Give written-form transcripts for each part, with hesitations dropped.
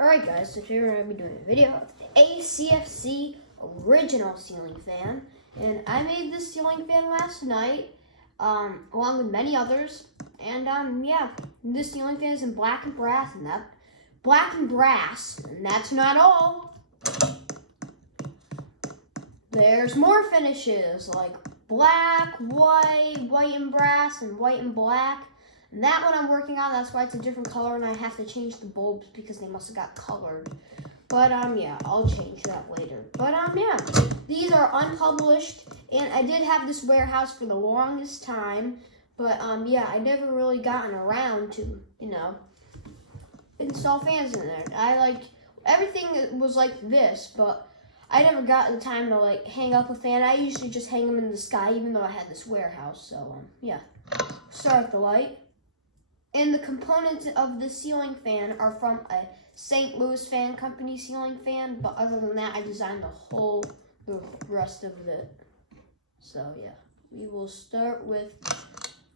Alright guys, so today we're going to be doing a video of the ACFC original ceiling fan. And I made this ceiling fan last night, along with many others. And yeah, this ceiling fan is in black and brass, and that's not all. There's more finishes, like black, white and brass, and white and black. And that one I'm working on, that's why it's a different color, and I have to change the bulbs because they must have got colored. But yeah, I'll change that later. But yeah, these are unpublished, and I did have this warehouse for the longest time. But yeah, I never really gotten around to, install fans in there. Everything was like this, but I never got the time to hang up a fan. I usually just hang them in the sky, even though I had this warehouse. So yeah, start the light. And the components of the ceiling fan are from a St. Louis Fan Company ceiling fan, but other than that, I designed the rest of it. So yeah, we will start with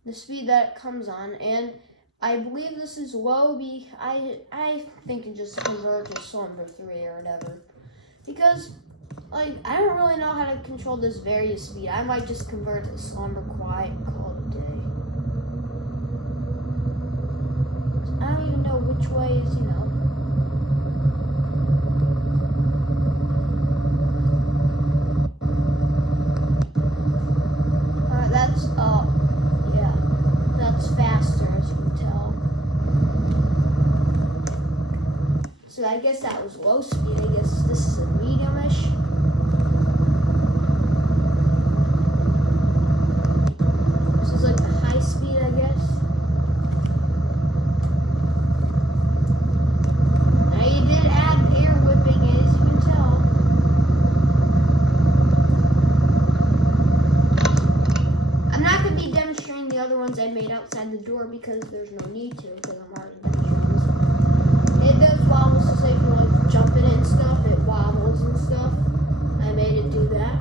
the speed that it comes on, and I believe this is low. I think it just convert to Slumber 3 or whatever, because I don't really know how to control this various speed. I might just convert to Slumber Quiet and call it a day. I don't even know which way is, that's up. Yeah, that's faster, as you can tell. So I guess that was low speed. I guess this is a medium-ish. This is like the high speed, I guess. Other ones I made outside the door because there's no need to, because I'm already demonstrating this one. It does wobble, so say if you're jumping and stuff, it wobbles and stuff. I made it do that.